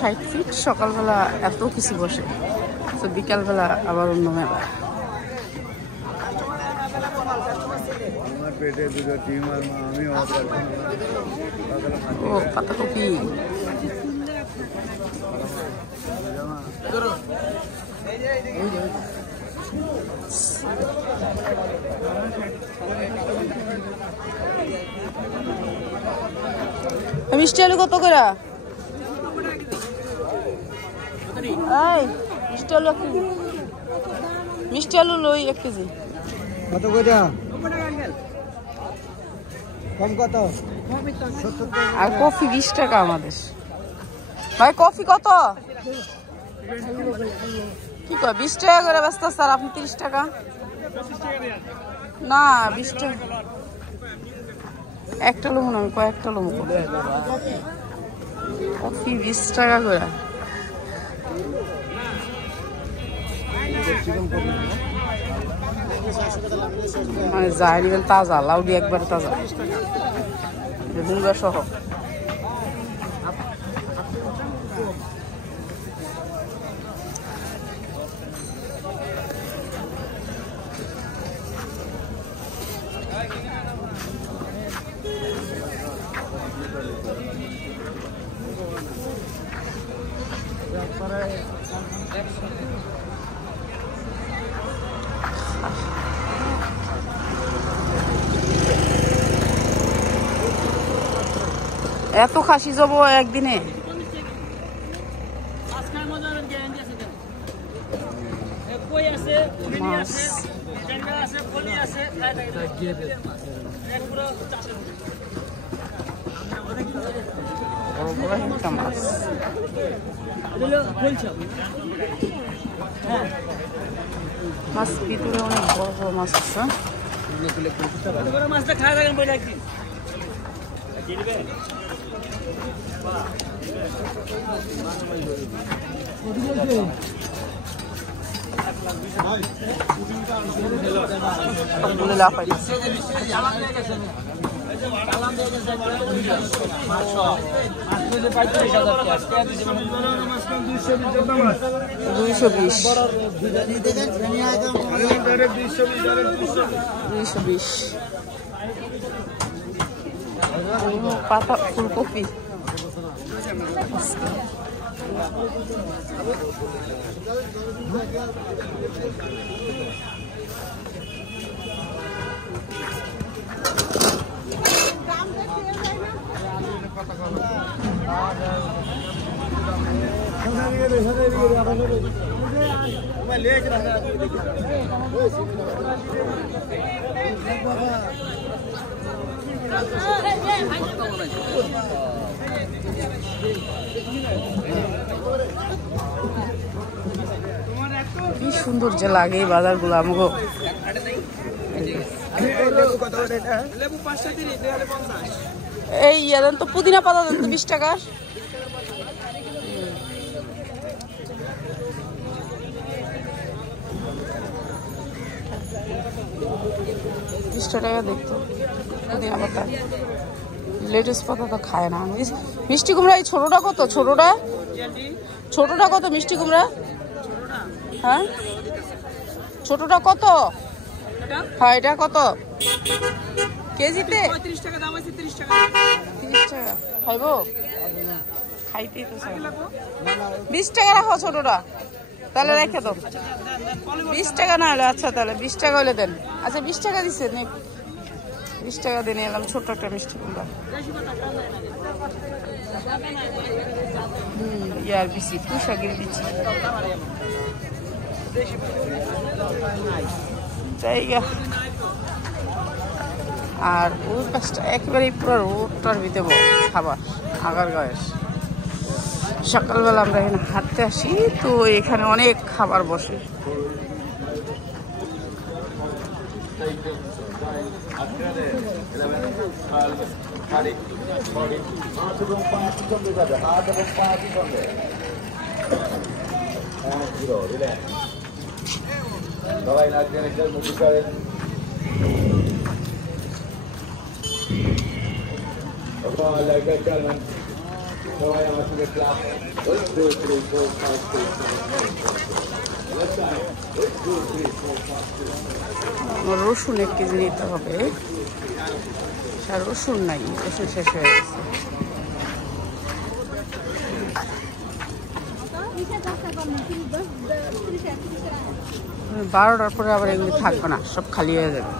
60 fit. সকালবেলা এত কিছু বসে, তো বিকালবেলা আবার অন্য মেলা। ও পাতাকপি, মিষ্টি আলু কত করে? মিষ্টি আলু 1 কেজি। মিষ্টি আলু লই 1 কেজি। কত করে? কম কত? আর কফি 20 টাকা আমাদের। ভাই কফি কত? কি কয় 20 টাকা করে ব্যস্ত স্যার, আপনি 30 টাকা না 20 টাকা একটা লোক না, আমি কয়েকটা লোক। কফি 20 টাকা করে। মানে যাই নিবেন তাজা, লাউডি একবার তাজা, মুগা সহ। এত খাসি যাব একদিনে? মাছ ভিতরে অনেক বড় বড় মাছ আছে। মাছটা খাওয়া যাবেন বলে একদিন। 220 পাতা ফুলকপি। কি সুন্দর যে লাগে এই বাজারগুলো আমাকে। এই দেন তো পুদিনা পাতা দেন তো 20 টাকা। 20 টাকা দেখতো পুদিনা পাতা। লেটুস পাতা তো খায় না। মিষ্টি কুমড়া এই ছোটটা কত? ছোটটা কত মিষ্টি কুমড়া? হ্যাঁ ছোটটা কত? হ্যাঁ এটা কত কেজিতে? 30 টাকা দাম আছে। 30 টাকা খাইবো? খাইতেই তো 20 টাকা রাখো ছোটটা, তাহলে রেখে দাও। 20 টাকা না হলে আচ্ছা, তাহলে 20 টাকা হলে দেন। আচ্ছা 20 টাকা দিচ্ছে, 20 টাকা দিয়ে নিয়ে এলাম ছোট্ট একটা মিষ্টি কুমড়া। ইয়ার বিচি, পুঁশাকের বিচি জায়গা। আর ওই পাশটা একেবারে পুরো রোডটার ভিতরে খাবার আগার গায়ের। সকালবেলা আমরা এখানে হাঁটতে আসি, তো এখানে অনেক খাবার বসে। রসুন 1 কেজি নিতে হবে। রসুন নাই, রসুন শেষ হয়ে গেছে। 12টার পরে আবার এগুলি থাকবে না, সব খালি হয়ে যাবে।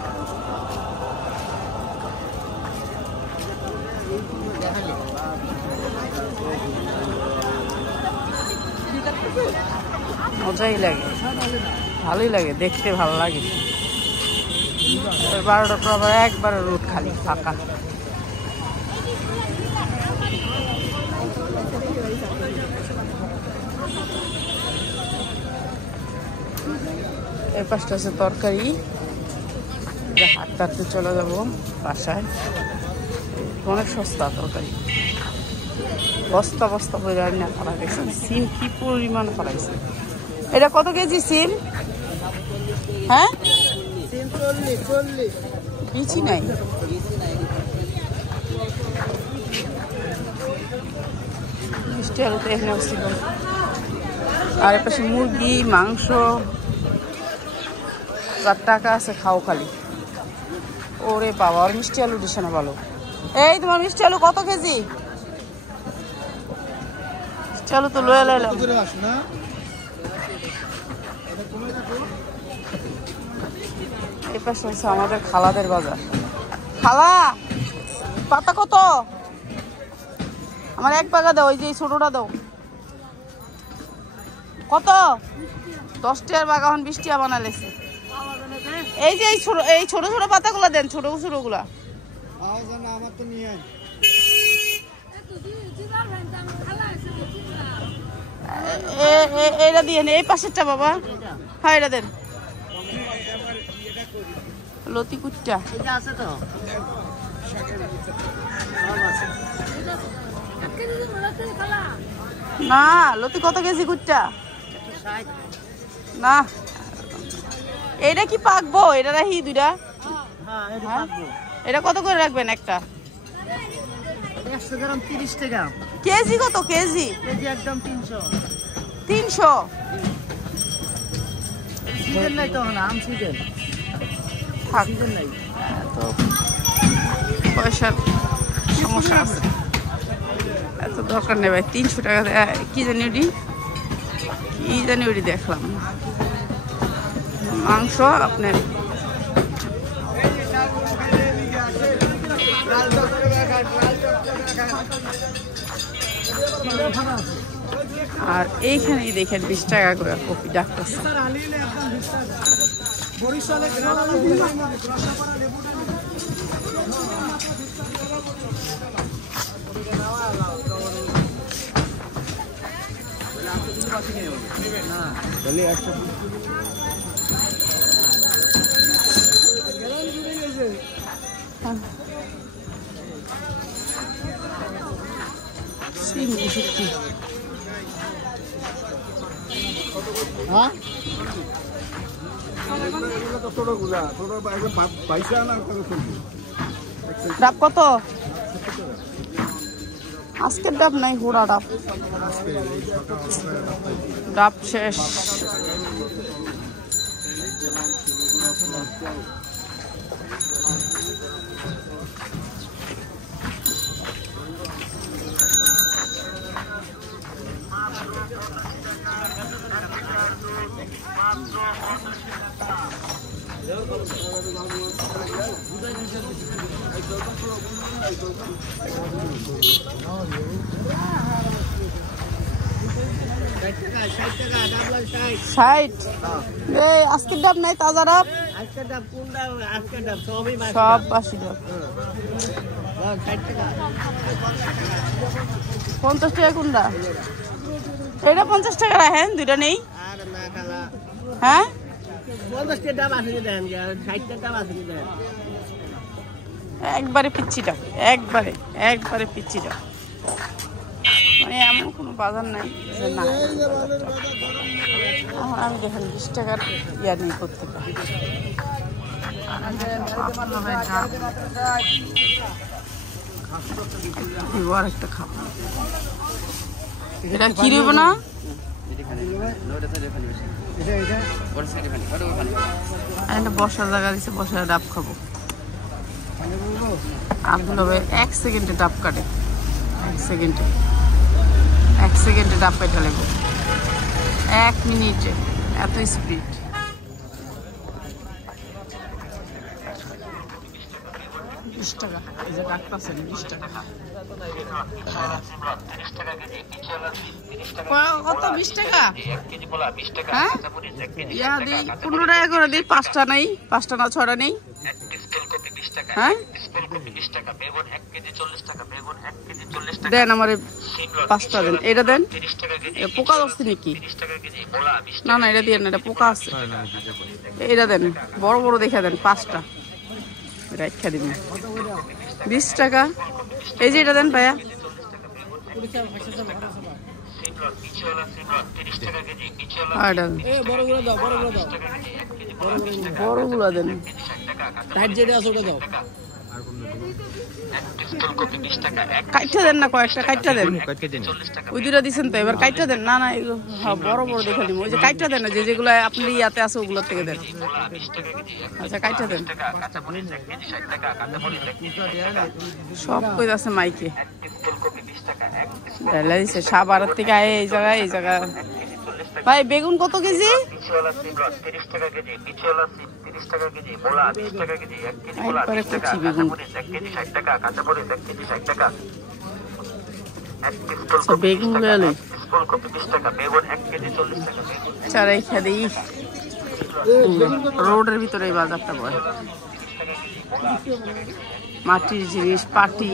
মজাই লাগে, ভালোই লাগে, দেখতে ভালো লাগে। 12টার পর আবার একবারে রোড খালি ফাঁকা। এর পাশটা আছে তরকারি। হাঁটতে হাঁটতে চলে যাবো বাসায়। অনেক সস্তা তরকারি, বস্তা বস্তা করে রান্না করা গেছে। সিম কি পরিমাণ করাইছে। এটা কত কেজি সিম? হ্যাঁ, বিচি নাই। মিষ্টি আলু তো এখানে ছিল। আর এর পাশে মুরগি মাংস। 4 টাকা আছে, খাও খালি। ওরে বাবা, আর মিষ্টি আলু দিছে না ভালো। এই তোমার মিষ্টি আলু কত কেজি? মিষ্টি আলু তো লয়ে লাইলাম। এই পাশে হচ্ছে আমাদের খালাদের বাজার। খালা, পাতা কত? আমার 1 টাকা দাও, ওই যে ছোটটা দাও। কত? 10 টাকার বাগান 20 টাকা বানালেছে। এই যে এই ছোট ছোট পাতাগুলো দেন, ছোট ছোটগুলা। এটা দিয়ে এই পাশেরটা বাবা। হ্যাঁ, এটা দেন। লতি কুট্টা না, লতি কত কেজি কুট্টা? না, এটা কি পাকবো? এটা রাখি 2টা। এটা কত করে রাখবেন একটা? 100 গ্রাম 30 টাকা। কেজি কত কেজি? কেজি একদম 300। 300? সিজন নাই তো, না আম সিজন। থাক, সিজন নাই তো পয়সার সমস্যা আছে। এত দরকার নেই ভাই। 300 টাকা কি জানি ওটি দেখলাম। মাংস আপনার আর এইখানেই দেখেন 20 টাকা করে কপি ডাক্তার। ডাব কত? আজকের ডাব নাই, হুড়া ডাব। ডাব শেষ। আজকের ডাব নাই, তাজা ডাব। সব 80 ডাব। 50 টাকা কোনটা? এটা 50 টাকা রাখেন, 2টা নেই। হ্যাঁ, 50 টাকা ডাব আছে, দেন 60 টাকা ডাব আছে। একবারে পিচ্ছি ডাব, একবারে পিচ্ছি ডাব। মানে এমন কোনো বাজার নাই যে না। এখন আমি দেখেন 20 টাকার ইয়া নেই করতে পারি। আর একটা খাবো। এটা কি দেবো না? একটা বসার জায়গা দিচ্ছে, বসার ডাব খাবো। আব্দুল হবে 1 সেকেন্ডে ডাব কাটে, 1 সেকেন্ডে ডাব কেটে নেবো, 1 মিনিটে, এত স্পিড। 20 টাকা, এই যে ডাকতেছেন 20 টাকা। কত 20 টাকা? হ্যাঁ 15 টাকা করে দিই। 5টা নেই, 5টা না 6টা নেই। হ্যাঁ দেন আমার 5টা দেন। এটা দেন, পোকা আসছে নাকি? না না এটা দিয়ে না, এটা পোকা আছে। এটা দেন, বড় বড় দেখে দেন 5টা, রেখা দিন। 20 টাকা। এই যে এটা দেন ভাইয়া, বড়গুলো দেন। কাইটা দেন না, কয়েকটা কাইটা দেন। ওই দুটা দিচ্ছেন তো, এবার কাইটা দেন। না না এগুলো বড় বড় দেখে দিব। ওই যে কাইটা দেন, যেগুলো আপনি ইয়াতে আছে ওগুলোর থেকে দেন। আচ্ছা কাইটা দেন। সব কই আছে মাইকে দিচ্ছে। সাবারের থেকে আয় এই জায়গায়, এই জায়গা। ভাই বেগুন কত কেজি? বেগুন রোডের ভিতরে এই বাজারটা বয়। মাটির জিনিস, পাটি।